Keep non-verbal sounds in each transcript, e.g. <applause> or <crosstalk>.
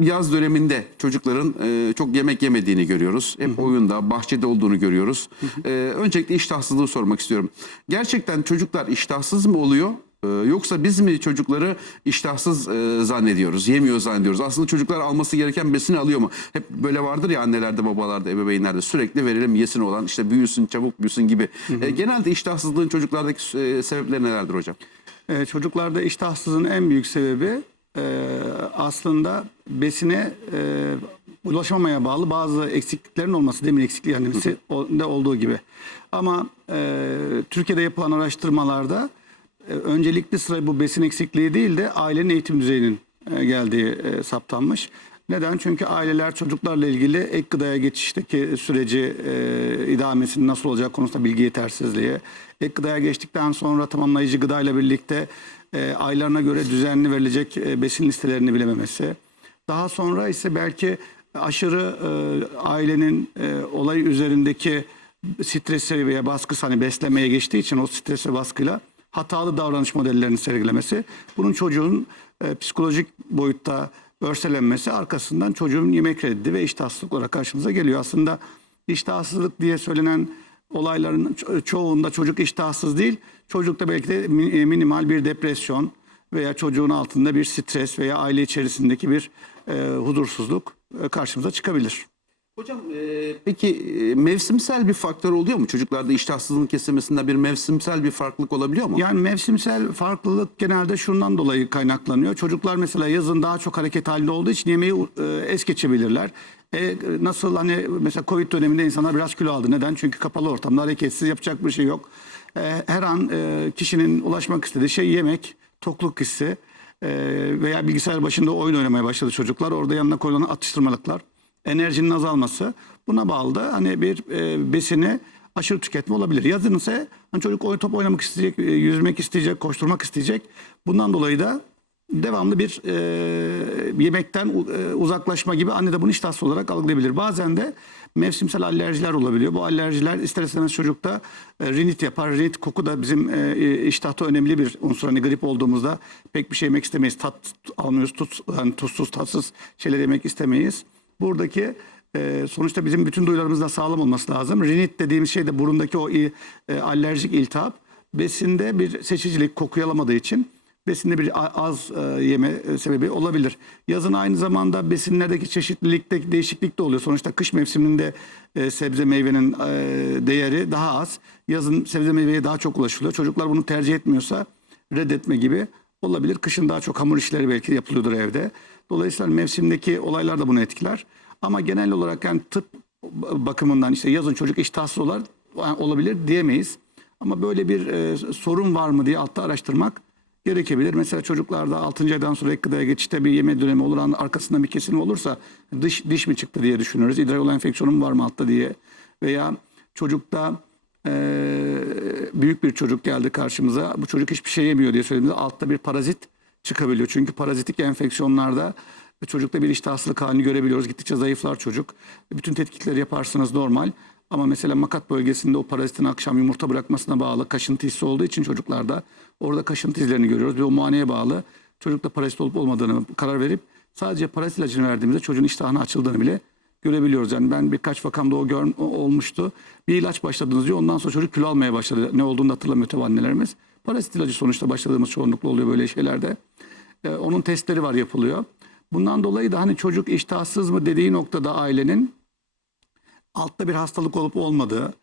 yaz döneminde çocukların e, çok yemek yemediğini görüyoruz. Hep oyunda, bahçede olduğunu görüyoruz. E, öncelikle iştahsızlığı sormak istiyorum. Gerçekten çocuklar iştahsız mı oluyor? E, yoksa biz mi çocukları iştahsız e, zannediyoruz, yemiyor zannediyoruz? Aslında çocuklar alması gereken besini alıyor mu? Hep böyle vardır ya annelerde, babalarda, ebeveynlerde sürekli verelim yesin olan işte büyüsün, çabuk büyüsün gibi. E, genelde iştahsızlığın çocuklardaki e, sebepleri nelerdir hocam? Ee, çocuklarda iştahsızlığın en büyük sebebi e, aslında besine e, ulaşamamaya bağlı bazı eksikliklerin olması. Demir eksikliği anemisi de olduğu gibi. Ama e, Türkiye'de yapılan araştırmalarda e, öncelikli sıra bu besin eksikliği değil de ailenin eğitim düzeyinin e, geldiği e, saptanmış. Neden? Çünkü aileler çocuklarla ilgili ek gıdaya geçişteki süreci e, idamesinin nasıl olacağı konusunda bilgi yetersizliği, ek gıdaya geçtikten sonra tamamlayıcı gıdayla birlikte e, aylarına göre düzenli verilecek e, besin listelerini bilememesi, daha sonra ise belki aşırı e, ailenin e, olay üzerindeki stresi veya baskısı hani beslemeye geçtiği için o stres ve baskıyla hatalı davranış modellerini sergilemesi. Bunun çocuğun e, psikolojik boyutta örselenmesi arkasından çocuğun yemek reddi ve iştahsızlık olarak karşımıza geliyor. Aslında iştahsızlık diye söylenen olayların ço- çoğunda çocuk iştahsız değil. Çocukta belki de e, minimal bir depresyon veya çocuğun altında bir stres veya aile içerisindeki bir e, huzursuzluk e, karşımıza çıkabilir. Hocam e, peki e, mevsimsel bir faktör oluyor mu? Çocuklarda iştahsızlığın kesilmesinde bir mevsimsel bir farklılık olabiliyor mu? Yani mevsimsel farklılık genelde şundan dolayı kaynaklanıyor. Çocuklar mesela yazın daha çok hareket halinde olduğu için yemeği e, es geçebilirler. E, nasıl hani mesela Covid döneminde insanlar biraz kilo aldı. Neden? Çünkü kapalı ortamda hareketsiz yapacak bir şey yok. E, her an e, kişinin ulaşmak istediği şey yemek, tokluk hissi e, veya bilgisayar başında oyun oynamaya başladı çocuklar. Orada yanına koyulan atıştırmalıklar, enerjinin azalması buna bağlı da hani bir e, besini aşırı tüketme olabilir. Yazın ise hani çocuk oy top oynamak isteyecek, e, yüzmek isteyecek, koşturmak isteyecek. Bundan dolayı da devamlı bir e, yemekten e, uzaklaşma gibi anne de bunu iştahsız olarak algılayabilir. Bazen de mevsimsel alerjiler olabiliyor. Bu alerjiler ister istemez çocukta e, rinit yapar. Rinit koku da bizim e, iştahta önemli bir unsur. Hani grip olduğumuzda pek bir şey yemek istemeyiz. Tat almıyoruz. Tuz, yani tuzsuz, tatsız şeyler yemek istemeyiz. Buradaki e, sonuçta bizim bütün duyularımız da sağlam olması lazım. Rinit dediğimiz şey de burundaki o e, alerjik iltihap besinde bir seçicilik kokuyu alamadığı için besinde bir az e, yeme e, sebebi olabilir. Yazın aynı zamanda besinlerdeki çeşitlilikte değişiklik de oluyor. Sonuçta kış mevsiminde e, sebze meyvenin e, değeri daha az. Yazın sebze meyveye daha çok ulaşılıyor. Çocuklar bunu tercih etmiyorsa reddetme gibi olabilir. Kışın daha çok hamur işleri belki yapılıyordur evde. Dolayısıyla mevsimdeki olaylar da bunu etkiler. Ama genel olarak yani tıp bakımından işte yazın çocuk iştahsız olar, olabilir diyemeyiz. Ama böyle bir e, sorun var mı diye altta araştırmak gerekebilir. Mesela çocuklarda 6. aydan sonra ek gıdaya geçişte bir yeme dönemi olur. Arkasında bir kesim olursa dış, diş mi çıktı diye düşünürüz. İdrar yolu enfeksiyonu mu var mı altta diye. Veya çocukta e, büyük bir çocuk geldi karşımıza. Bu çocuk hiçbir şey yemiyor diye söylediğimizde altta bir parazit çıkabiliyor. Çünkü parazitik enfeksiyonlarda çocukta bir iştahsızlık halini görebiliyoruz. Gittikçe zayıflar çocuk. Bütün tetkikleri yaparsınız normal. Ama mesela makat bölgesinde o parazitin akşam yumurta bırakmasına bağlı kaşıntı hissi olduğu için çocuklarda orada kaşıntı izlerini görüyoruz. Ve o muayeneye bağlı çocukta parazit olup olmadığını karar verip sadece parazit ilacını verdiğimizde çocuğun iştahını açıldığını bile görebiliyoruz. Yani ben birkaç vakamda o, gör, olmuştu. Bir ilaç başladınız diyor. Ondan sonra çocuk kilo almaya başladı. Ne olduğunu hatırlamıyor tabii annelerimiz. Parazit ilacı sonuçta başladığımız çoğunlukla oluyor böyle şeylerde. Ee, onun testleri var yapılıyor. Bundan dolayı da hani çocuk iştahsız mı dediği noktada ailenin altta bir hastalık olup olmadığı,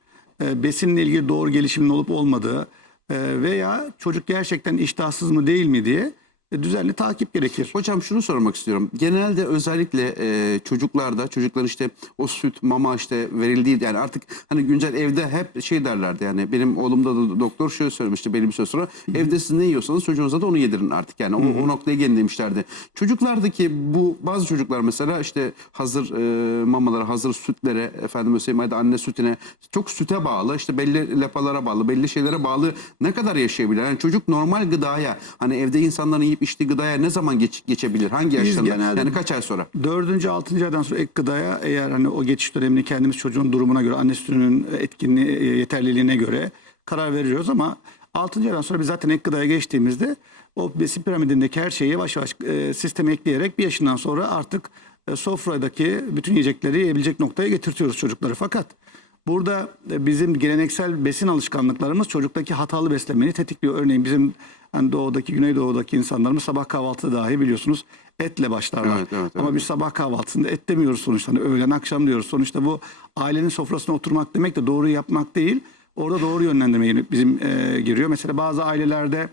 e, besinle ilgili doğru gelişimin olup olmadığı e, veya çocuk gerçekten iştahsız mı değil mi diye e, düzenli takip gerekir. Hocam şunu sormak istiyorum. Genelde özellikle e, çocuklarda çocuklar işte o süt mama işte verildiği yani artık hani güncel evde hep şey derlerdi yani benim oğlumda da doktor şöyle söylemişti belli bir süre sonra evde siz ne yiyorsanız çocuğunuza da onu yedirin artık yani o, o noktaya gelin demişlerdi. Çocuklardaki bu bazı çocuklar mesela işte hazır e, mamalara hazır sütlere efendim söyleyeyim hadi anne sütüne çok süte bağlı işte belli lapalara bağlı belli şeylere bağlı ne kadar yaşayabilir? Yani çocuk normal gıdaya hani evde insanların yiyip içtiği gıdaya ne zaman geç, geçebilir? Hangi yaşlarında? genelde- Yani kaç ay sonra? Dördüncü, altıncı aydan sonra ek gıdaya eğer hani o geçiş dönemini kendimiz çocuğun durumuna göre, anne sütünün etkinliği, e, yeterliliğine göre karar veriyoruz ama altıncı aydan sonra biz zaten ek gıdaya geçtiğimizde o besin piramidindeki her şeyi yavaş yavaş e, sisteme ekleyerek bir yaşından sonra artık e, sofradaki bütün yiyecekleri yiyebilecek noktaya getirtiyoruz çocukları. Fakat burada bizim geleneksel besin alışkanlıklarımız çocuktaki hatalı beslenmeyi tetikliyor. Örneğin bizim hani doğudaki, güneydoğudaki insanlarımız sabah kahvaltıda dahi biliyorsunuz etle başlarlar. Evet, evet, Ama evet. biz sabah kahvaltısında et demiyoruz sonuçta. Hani öğlen akşam diyoruz. Sonuçta bu ailenin sofrasına oturmak demek de doğru yapmak değil. Orada doğru yönlendirmeyi bizim e, giriyor. Mesela bazı ailelerde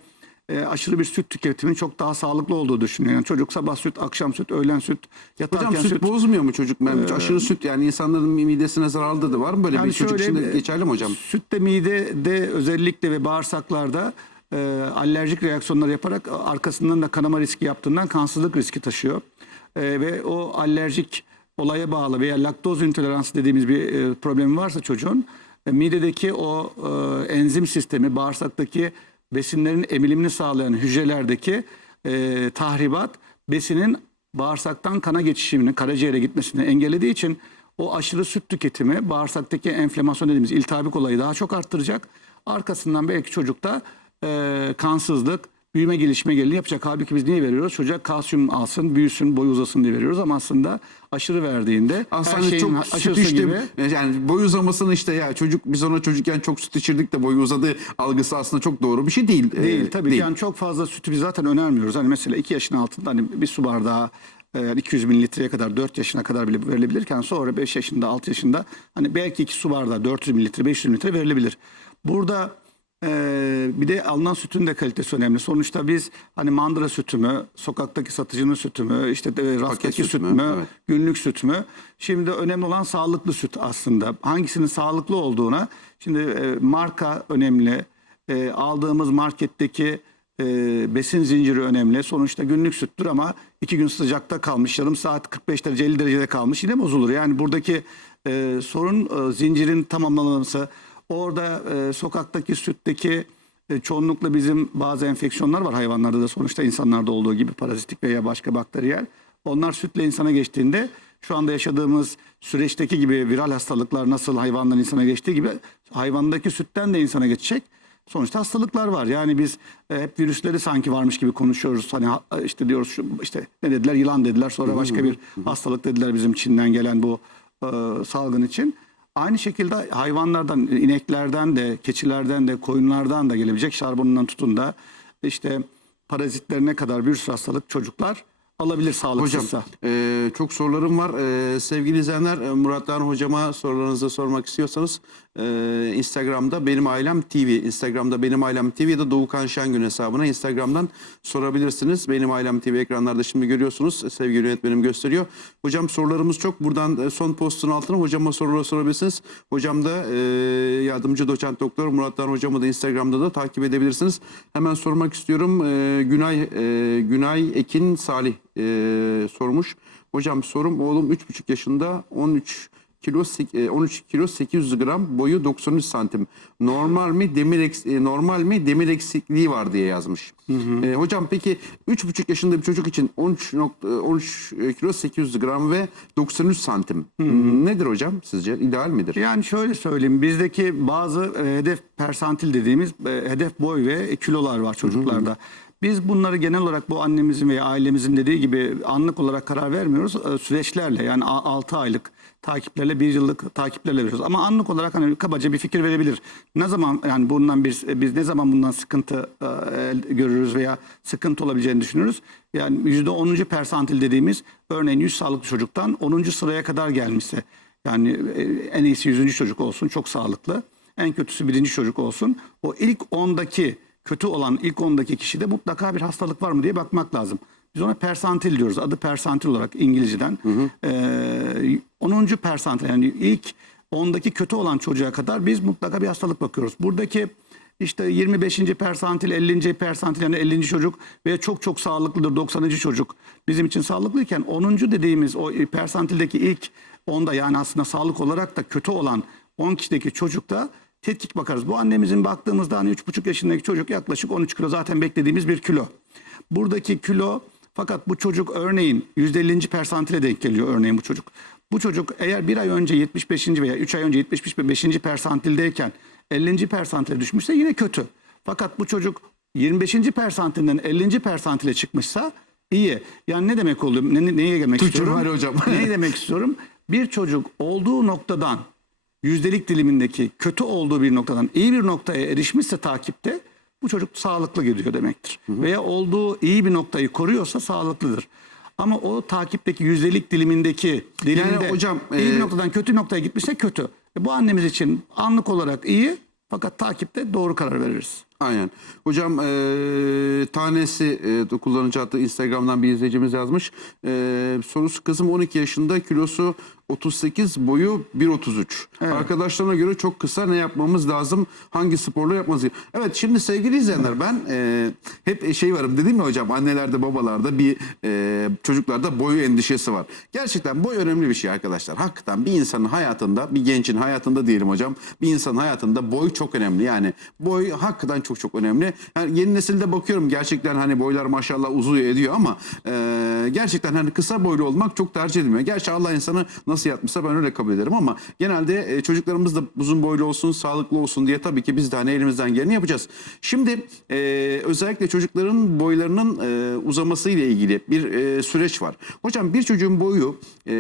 e, aşırı bir süt tüketiminin çok daha sağlıklı olduğu düşünüyor. Yani çocuk sabah süt, akşam süt, öğlen süt, yatarken Hocam süt, süt. bozmuyor mu çocuk? Yani aşırı süt yani insanların midesine zararlı da var mı? Böyle Yani bir çocuk şöyle, için de geçerli mi hocam? Sütte midede özellikle ve bağırsaklarda e, alerjik reaksiyonlar yaparak arkasından da kanama riski yaptığından kansızlık riski taşıyor. E, ve o alerjik olaya bağlı veya laktoz intoleransı dediğimiz bir e, problemi varsa çocuğun e, midedeki o e, enzim sistemi bağırsaktaki besinlerin emilimini sağlayan hücrelerdeki e, tahribat besinin bağırsaktan kana geçişimini, karaciğere gitmesini engellediği için o aşırı süt tüketimi bağırsaktaki enflamasyon dediğimiz iltihapik olayı daha çok arttıracak. Arkasından belki çocukta e, kansızlık, büyüme gelişme gerilimi yapacak. Halbuki biz niye veriyoruz? Çocuğa kalsiyum alsın, büyüsün, boyu uzasın diye veriyoruz. Ama aslında aşırı verdiğinde Aslında her şeyin çok süt aşırısı içtim. gibi Yani boy uzamasını işte ya çocuk biz ona çocukken çok süt içirdik de boyu uzadı algısı aslında çok doğru bir şey değil. Değil Ee, tabii. Yani çok fazla sütü biz zaten önermiyoruz. Hani mesela 2 yaşın altında hani bir su bardağı e, yani 200 mililitreye kadar 4 yaşına kadar bile verilebilirken sonra 5 yaşında 6 yaşında hani belki 2 su bardağı 400 mililitre 500 mililitre verilebilir. Burada e, bir de alınan sütün de kalitesi önemli. Sonuçta biz hani mandıra sütü mü, sokaktaki satıcının sütü mü, işte e, raftaki süt süt mü? mü, Evet. günlük süt mü? Şimdi önemli olan sağlıklı süt aslında. Hangisinin sağlıklı olduğuna şimdi e, marka önemli. E, aldığımız marketteki e, besin zinciri önemli. Sonuçta günlük süttür ama iki gün sıcakta kalmış, yarım saat 45 derece 50 derecede kalmış yine bozulur. Yani buradaki e, sorun e, zincirin tamamlanması. Orada e, sokaktaki sütteki e, çoğunlukla bizim bazı enfeksiyonlar var hayvanlarda da sonuçta insanlarda olduğu gibi parazitik veya başka bakteriyel. Onlar sütle insana geçtiğinde şu anda yaşadığımız süreçteki gibi viral hastalıklar nasıl hayvandan insana geçtiği gibi hayvandaki sütten de insana geçecek. Sonuçta hastalıklar var. Yani biz e, hep virüsleri sanki varmış gibi konuşuyoruz. Hani ha- işte diyoruz şu işte ne dediler yılan dediler sonra başka bir hastalık dediler bizim Çin'den gelen bu e, salgın için. Aynı şekilde hayvanlardan, ineklerden de, keçilerden de, koyunlardan da gelebilecek şarbonundan tutun da işte parazitlerine kadar bir sürü hastalık çocuklar alabilir Hocam sağlıksızsa. e, çok sorularım var. E, sevgili izleyenler e, Murat Dağın hocama sorularınızı sormak istiyorsanız e, Instagram'da Benim Ailem TV, Instagram'da Benim Ailem TV ya da Doğukan Şengün hesabına Instagram'dan sorabilirsiniz. Benim Ailem TV ekranlarda şimdi görüyorsunuz. Sevgili yönetmenim gösteriyor. Hocam sorularımız çok. Buradan e, son postun altına hocama soruları sorabilirsiniz. Hocam da e, yardımcı doçent doktor Murat Dağın hocamı da Instagram'da da takip edebilirsiniz. Hemen sormak istiyorum. E, Günay Günay Ekin Salih sormuş. Hocam sorum oğlum 3,5 yaşında 13 kilo sek- e, 13 kilo 800 gram boyu 93 santim. Normal mi demir eks- e, normal mi demir eksikliği var diye yazmış. E, hocam peki 3,5 yaşında bir çocuk için 13 nokta- e, 13 kilo 800 gram ve 93 santim. Nedir hocam sizce? İdeal midir? Yani şöyle söyleyeyim bizdeki bazı e, hedef persantil dediğimiz e, hedef boy ve kilolar var çocuklarda. Biz bunları genel olarak bu annemizin veya ailemizin dediği gibi anlık olarak karar vermiyoruz. Süreçlerle yani 6 aylık takiplerle bir yıllık takiplerle veriyoruz. Ama anlık olarak hani kabaca bir fikir verebilir. Ne zaman yani bundan biz biz ne zaman bundan sıkıntı e, görürüz veya sıkıntı olabileceğini düşünürüz. Yani %10. persantil dediğimiz örneğin 100 sağlıklı çocuktan 10. sıraya kadar gelmişse yani e, en iyisi 100. çocuk olsun çok sağlıklı. En kötüsü birinci çocuk olsun. O ilk 10'daki kötü olan ilk 10'daki kişide mutlaka bir hastalık var mı diye bakmak lazım. Biz ona persantil diyoruz. Adı persantil olarak İngilizceden. Ee, 10. persantil yani ilk 10'daki kötü olan çocuğa kadar biz mutlaka bir hastalık bakıyoruz. Buradaki işte 25. persantil, 50. persantil yani 50. çocuk veya çok çok sağlıklıdır 90. çocuk bizim için sağlıklıyken 10. dediğimiz o persantildeki ilk onda yani aslında sağlık olarak da kötü olan 10 kişideki çocukta tetkik bakarız. Bu annemizin baktığımızda hani 3,5 yaşındaki çocuk yaklaşık 13 kilo zaten beklediğimiz bir kilo. Buradaki kilo fakat bu çocuk örneğin %50. persantile denk geliyor örneğin bu çocuk. Bu çocuk eğer bir ay önce 75. veya 3 ay önce 75. persantildeyken 50. persantile düşmüşse yine kötü. Fakat bu çocuk 25. persantinden 50. persantile çıkmışsa iyi. Yani ne demek oluyor? Ne, ne- neye gelmek Türkçe istiyorum? hocam. <laughs> Neyi demek istiyorum? Bir çocuk olduğu noktadan yüzdelik dilimindeki kötü olduğu bir noktadan iyi bir noktaya erişmişse takipte bu çocuk sağlıklı gidiyor demektir. Veya olduğu iyi bir noktayı koruyorsa sağlıklıdır. Ama o takipteki yüzdelik dilimindeki dilimde hocam, iyi bir e, noktadan kötü noktaya gitmişse kötü. E bu annemiz için anlık olarak iyi fakat takipte doğru karar veririz. Aynen. Hocam eee, tanesi eee, kullanıcı hattı Instagram'dan bir izleyicimiz yazmış. Eee, sorusu kızım 12 yaşında kilosu 38 boyu 1.33. Arkadaşlarına göre çok kısa ne yapmamız lazım? Hangi sporla yapmamız lazım? Evet şimdi sevgili izleyenler ben eee, hep şey varım dedim ya hocam annelerde babalarda bir eee, çocuklarda boyu endişesi var. Gerçekten boy önemli bir şey arkadaşlar. Hakikaten bir insanın hayatında bir gencin hayatında diyelim hocam bir insanın hayatında boy çok önemli. Yani boy hakikaten çok çok önemli. Yani yeni nesilde bakıyorum gerçekten hani boylar maşallah uzuyor ediyor ama eee, gerçekten hani kısa boylu olmak çok tercih edilmiyor. Gerçi Allah insanı nasıl yapmışsa ben öyle kabul ederim ama genelde e, çocuklarımız da uzun boylu olsun, sağlıklı olsun diye tabii ki biz de hani elimizden geleni yapacağız. Şimdi e, özellikle çocukların boylarının e, uzaması ile ilgili bir e, süreç var. Hocam bir çocuğun boyu e,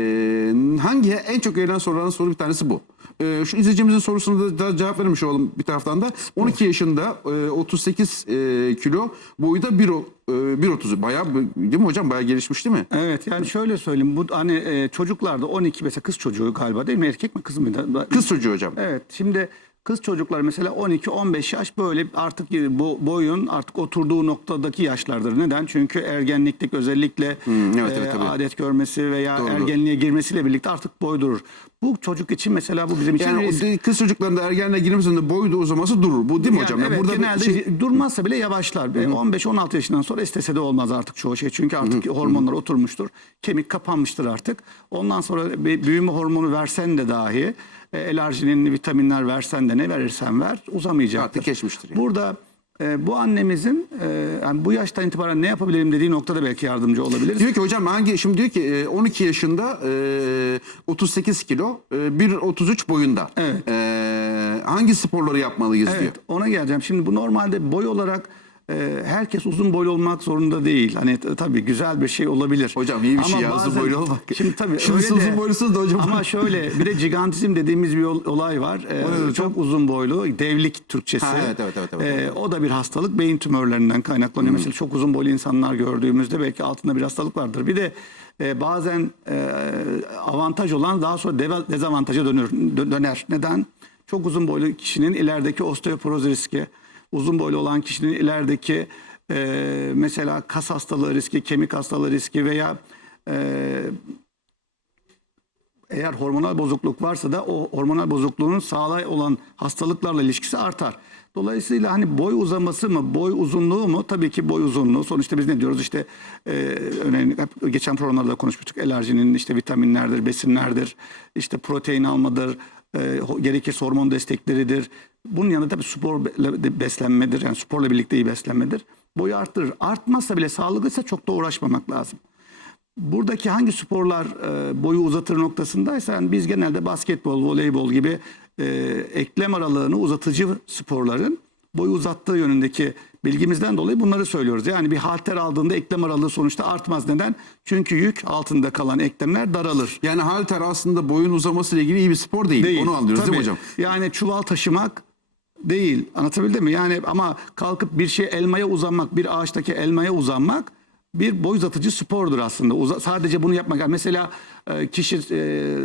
hangi en çok gelen soruların soru bir tanesi bu. E, şu izleyicimizin sorusuna da- da cevap vermiş olalım bir taraftan da. 12 yaşında e, 38 e, kilo boyu da 1 e, 1.30 bayağı değil mi hocam bayağı gelişmiş değil mi? Evet yani şöyle söyleyeyim bu hani e, çocuklarda 12 mesela kız çocuğu galiba değil mi erkek mi kız mıydı? Kız çocuğu hocam. Evet şimdi kız çocuklar mesela 12-15 yaş böyle artık bu boyun artık oturduğu noktadaki yaşlardır. Neden? Çünkü ergenliklik özellikle evet, evet, e, tabii. adet görmesi veya Doğru, ergenliğe girmesiyle birlikte artık boy durur. Bu çocuk için mesela bu bizim için Yani risk. kız çocuklarında ergenliğe girmesinde boyu da uzaması durur. Bu değil mi Yani hocam? Yani evet, burada genelde şey- durmazsa bile yavaşlar. Ve 15-16 yaşından sonra istese de olmaz artık çoğu şey. Çünkü artık hormonlar oturmuştur. Kemik kapanmıştır artık. Ondan sonra büyüme hormonu versen de dahi e, vitaminler versen de ne verirsen ver uzamayacaktır. Artık geçmiştir yani. Burada e, bu annemizin e, yani bu yaştan itibaren ne yapabilirim dediği noktada belki yardımcı olabiliriz. Diyor ki hocam hangi şimdi diyor ki e, 12 yaşında e, 38 kilo e, 1.33 boyunda. Evet. E, hangi sporları yapmalıyız diyor. Evet ona geleceğim. Şimdi bu normalde boy olarak e, herkes uzun boylu olmak zorunda değil. Hani tabii güzel bir şey olabilir. Hocam iyi bir şey Ama ya uzun boylu olmak. Şimdi tabii Şimdi öyle de- uzun boylusunuz da hocam. Ama şöyle bir de gigantizm dediğimiz bir ol- olay var. E, hocam? çok uzun boylu, devlik Türkçesi. Ha, evet, evet, evet, evet, E, o da bir hastalık. Beyin tümörlerinden kaynaklanıyor. Mesela çok uzun boylu insanlar gördüğümüzde belki altında bir hastalık vardır. Bir de e, bazen e, avantaj olan daha sonra dezavantaja dönür, dö- döner. Neden? Çok uzun boylu kişinin ilerideki osteoporoz riski, uzun boylu olan kişinin ilerideki e, mesela kas hastalığı riski, kemik hastalığı riski veya e, eğer hormonal bozukluk varsa da o hormonal bozukluğun sağlay olan hastalıklarla ilişkisi artar. Dolayısıyla hani boy uzaması mı, boy uzunluğu mu? Tabii ki boy uzunluğu. Sonuçta biz ne diyoruz? İşte e, örneğin hep geçen programlarda konuşmuştuk. Alerjinin işte vitaminlerdir, besinlerdir, işte protein almadır, e, gerekirse hormon destekleridir. Bunun yanında tabii spor beslenmedir. Yani sporla birlikte iyi beslenmedir. Boyu arttırır. Artmazsa bile sağlıklıysa çok da uğraşmamak lazım. Buradaki hangi sporlar e, boyu uzatır noktasındaysa yani biz genelde basketbol, voleybol gibi e, eklem aralığını uzatıcı sporların boyu uzattığı yönündeki bilgimizden dolayı bunları söylüyoruz. Yani bir halter aldığında eklem aralığı sonuçta artmaz. Neden? Çünkü yük altında kalan eklemler daralır. Yani halter aslında boyun uzaması ile ilgili iyi bir spor değil. Değil. Onu anlıyoruz değil mi Tabii. hocam? Yani çuval taşımak değil. Anlatabildim mi? Yani ama kalkıp bir şey elmaya uzanmak, bir ağaçtaki elmaya uzanmak bir boy uzatıcı spordur aslında. Uza- sadece bunu yapmak. Mesela e, kişi e,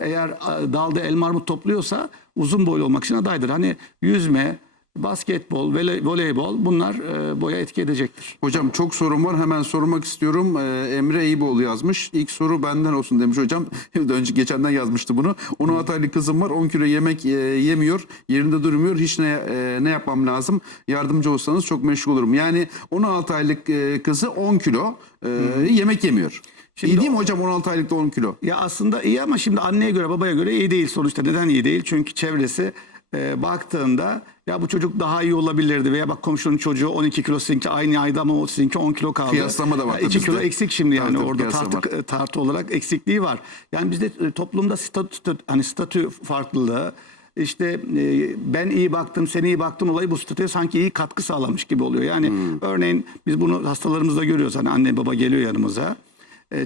eğer e, dalda elma armut topluyorsa uzun boylu olmak için adaydır. Hani yüzme, basketbol, vole- voleybol bunlar e, boya etki edecektir. Hocam çok sorum var hemen sormak istiyorum. Ee, Emre Eyüboğlu yazmış. İlk soru benden olsun demiş hocam. <laughs> Önce geçenden yazmıştı bunu. 16 aylık kızım var. 10 kilo yemek e, yemiyor. Yerinde durmuyor. Hiç ne e, ne yapmam lazım? Yardımcı olsanız çok meşgul olurum. Yani 16 aylık e, kızı 10 kilo e, yemek yemiyor. Şimdi İyi değil mi hocam 16 aylıkta 10 kilo? Ya aslında iyi ama şimdi anneye göre babaya göre iyi değil sonuçta. Neden iyi değil? Çünkü çevresi e, baktığında ya bu çocuk daha iyi olabilirdi veya bak komşunun çocuğu 12 kilo sizinki aynı ayda ama o sizinki 10 kilo kaldı. Kıyaslama da var Ya tabii 2 kilo eksik şimdi yani Tabii orada tartı, e, tartı olarak eksikliği var. Yani bizde e, toplumda statü, hani statü farklılığı işte e, ben iyi baktım, sen iyi baktın olayı bu statüye sanki iyi katkı sağlamış gibi oluyor. Yani örneğin biz bunu hastalarımızda görüyoruz. Hani anne baba geliyor yanımıza.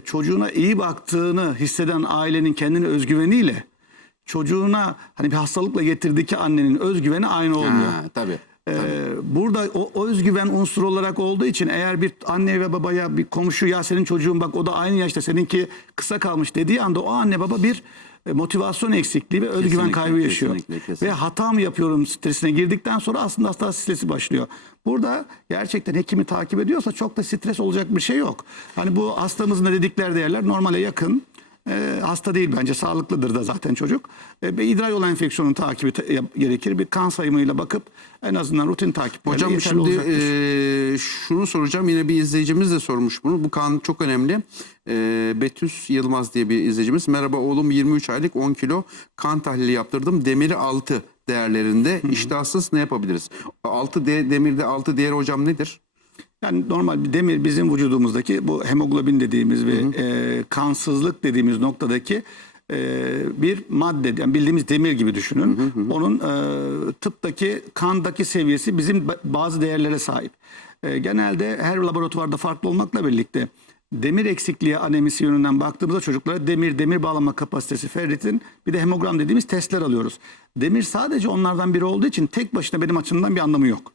Çocuğuna iyi baktığını hisseden ailenin kendine özgüveniyle çocuğuna hani bir hastalıkla getirdiki annenin özgüveni aynı olmuyor. Ha, tabii. Ee, burada o, o özgüven unsuru olarak olduğu için eğer bir anne ve babaya bir komşu ya senin çocuğun bak o da aynı yaşta seninki kısa kalmış dediği anda o anne baba bir e, motivasyon eksikliği ve özgüven Kesinlikle, kaybı yaşıyor. kesinlikle, kesinlikle. Ve hata mı yapıyorum stresine girdikten sonra aslında hasta stresi başlıyor. Burada gerçekten hekimi takip ediyorsa çok da stres olacak bir şey yok. Hani bu hastamızın da dedikleri değerler normale yakın. Ee, hasta değil bence sağlıklıdır da zaten çocuk. Ee, bir idrar yolu enfeksiyonun takibi te- yap- gerekir. Bir kan sayımıyla bakıp en azından rutin takiplerle Hocam şimdi e, şunu soracağım. Yine bir izleyicimiz de sormuş bunu. Bu kan çok önemli. E, Betüs Yılmaz diye bir izleyicimiz. Merhaba oğlum 23 aylık 10 kilo kan tahlili yaptırdım. Demiri 6 değerlerinde. İştahsız ne yapabiliriz? 6 de, demirde 6 değeri hocam nedir? Yani normal bir demir bizim vücudumuzdaki bu hemoglobin dediğimiz ve e, kansızlık dediğimiz noktadaki e, bir madde. Yani bildiğimiz demir gibi düşünün. Onun e, tıptaki kandaki seviyesi bizim ba- bazı değerlere sahip. E, genelde her laboratuvarda farklı olmakla birlikte demir eksikliği anemisi yönünden baktığımızda çocuklara demir, demir bağlama kapasitesi, ferritin bir de hemogram dediğimiz testler alıyoruz. Demir sadece onlardan biri olduğu için tek başına benim açımdan bir anlamı yok.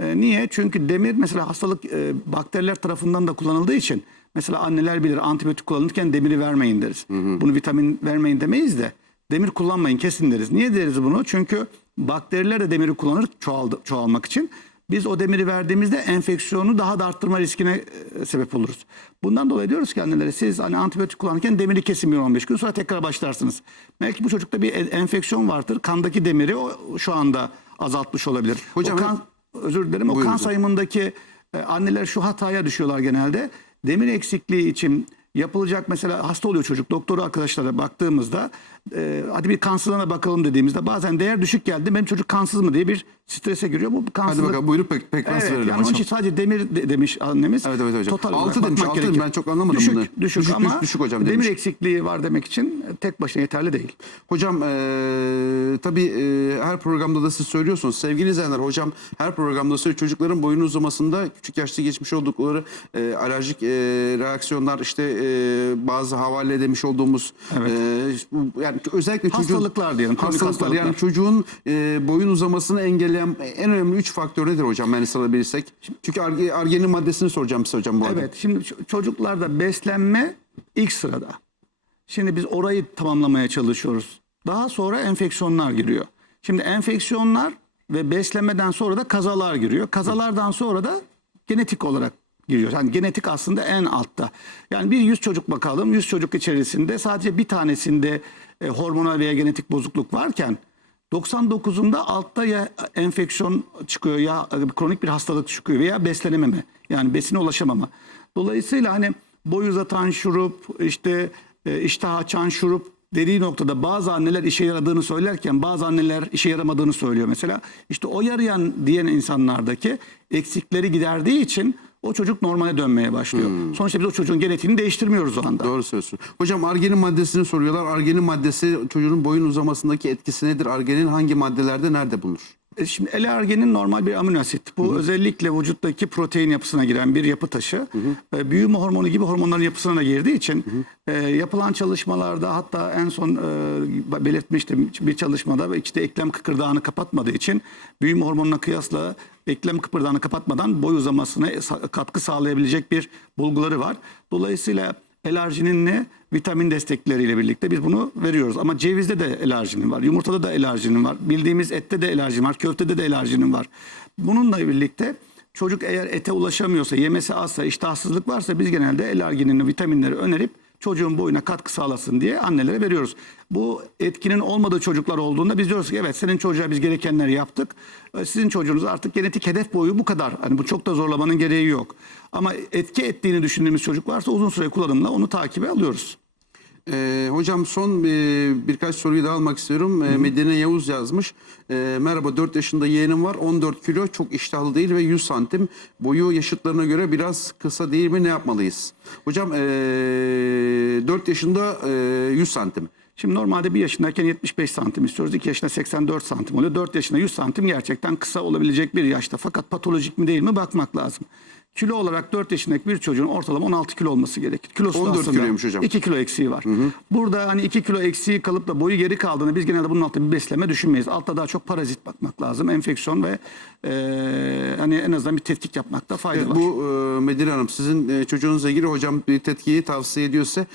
E, niye? Çünkü demir mesela hastalık e, bakteriler tarafından da kullanıldığı için mesela anneler bilir antibiyotik kullanırken demiri vermeyin deriz. Bunu vitamin vermeyin demeyiz de demir kullanmayın kesin deriz. Niye deriz bunu? Çünkü bakteriler de demiri kullanır çoğaldı, çoğalmak için. Biz o demiri verdiğimizde enfeksiyonu daha da arttırma riskine e, sebep oluruz. Bundan dolayı diyoruz ki annelere siz hani antibiyotik kullanırken demiri kesin bir 15 gün sonra tekrar başlarsınız. Belki bu çocukta bir e- enfeksiyon vardır. Kandaki demiri o şu anda azaltmış olabilir. Hocam o kan, özür dilerim. O Buyurun kan hocam. sayımındaki e, anneler şu hataya düşüyorlar genelde. Demir eksikliği için yapılacak mesela hasta oluyor çocuk. Doktoru arkadaşlara baktığımızda e, hadi bir kansızlığına bakalım dediğimizde bazen değer düşük geldi. Benim çocuk kansız mı diye bir strese giriyor. Bu Hadi kansızlık. bakalım buyurun pek, pek nasıl Evet, verelim yani onun hocam? için sadece demir de- demiş annemiz. Evet, evet hocam. Total Altı olarak demiş, bakmak altı demiş. gerekir. Ben çok anlamadım düşük, bunu. Düşük, Düşük, ama düşük hocam demir demiş. eksikliği var demek için tek başına yeterli değil. Hocam eee tabii eee, her programda da siz söylüyorsunuz. Sevgili izleyenler hocam her programda söylüyor. Çocukların boyun uzamasında küçük yaşta geçmiş oldukları eee, alerjik eee, reaksiyonlar işte eee, bazı havale demiş olduğumuz Evet. eee, bu- yani özellikle çocuğun Hastalıklar diyelim, kronik hastalıklar yani hastalıklar. çocuğun eee, boyun uzamasını engelleyen en önemli üç faktör nedir hocam yani sıralabilirsek? Çünkü arge- argenin maddesini soracağım size hocam bu arada. Evet şimdi çocuklarda beslenme ilk sırada. Şimdi biz orayı tamamlamaya çalışıyoruz. Daha sonra enfeksiyonlar giriyor. Şimdi enfeksiyonlar ve beslenmeden sonra da kazalar giriyor. Kazalardan sonra da genetik olarak giriyor. Yani genetik aslında en altta. Yani bir 100 çocuk bakalım. 100 çocuk içerisinde sadece bir tanesinde e, hormonal veya genetik bozukluk varken 99'unda altta ya enfeksiyon çıkıyor ya kronik bir hastalık çıkıyor veya beslenememe. Yani besine ulaşamama. Dolayısıyla hani boy uzatan şurup, işte e, iştah açan şurup dediği noktada bazı anneler işe yaradığını söylerken bazı anneler işe yaramadığını söylüyor mesela. İşte o yarayan diyen insanlardaki eksikleri giderdiği için o çocuk normale dönmeye başlıyor. Sonuçta biz o çocuğun genetiğini değiştirmiyoruz o anda. Doğru söylüyorsun. Hocam argenin maddesini soruyorlar. Argenin maddesi çocuğun boyun uzamasındaki etkisi nedir? Argenin hangi maddelerde nerede bulunur? E, Şimdi L-arginin normal bir amino asit. Bu özellikle vücuttaki protein yapısına giren bir yapı taşı. E, büyüme hormonu gibi hormonların yapısına da girdiği için e, yapılan çalışmalarda hatta en son belirtmiştim bir çalışmada ve işte eklem kıkırdağını kapatmadığı için büyüme hormonuna kıyasla eklem kıkırdağını kapatmadan boy uzamasına katkı sağlayabilecek bir bulguları var. Dolayısıyla L-argininle vitamin destekleriyle birlikte biz bunu veriyoruz. Ama cevizde de L-arginin var, yumurtada da L-arginin var, bildiğimiz ette de L-arginin var, köftede de L-arginin var. Bununla birlikte çocuk eğer ete ulaşamıyorsa, yemesi azsa, iştahsızlık varsa biz genelde L-arginini, vitaminleri önerip çocuğun boyuna katkı sağlasın diye annelere veriyoruz. Bu etkinin olmadığı çocuklar olduğunda biz diyoruz ki evet senin çocuğa biz gerekenleri yaptık. Ee, Sizin çocuğunuz artık genetik hedef boyu bu kadar. Hani bu çok da zorlamanın gereği yok. Ama etki ettiğini düşündüğümüz çocuk varsa uzun süre kullanımla onu takibe alıyoruz. Ee, hocam son e, birkaç soruyu da almak istiyorum. Ee, Medine Yavuz yazmış. Ee, merhaba 4 yaşında yeğenim var. 14 kilo çok iştahlı değil ve 100 santim. Boyu yaşıtlarına göre biraz kısa değil mi? Ne yapmalıyız? Hocam ee, 4 yaşında ee, 100 santim. Şimdi normalde bir yaşındayken 75 santim istiyoruz. 2 yaşında 84 santim oluyor. 4 yaşında 100 santim gerçekten kısa olabilecek bir yaşta. Fakat patolojik mi değil mi bakmak lazım. Kilo olarak 4 yaşındaki bir çocuğun ortalama 16 kilo olması gerekir. Kilosu da 14 aslında kiloymuş hocam. 2 kilo eksiği var. Burada hani 2 kilo eksiği kalıp da boyu geri kaldığını biz genelde bunun altında bir besleme düşünmeyiz. Altta daha çok parazit bakmak lazım. Enfeksiyon ve eee, hani en azından bir tetkik yapmakta fayda Evet, var. bu e, Medine Hanım sizin e, çocuğunuzla ilgili hocam bir tetkiyi tavsiye ediyorsa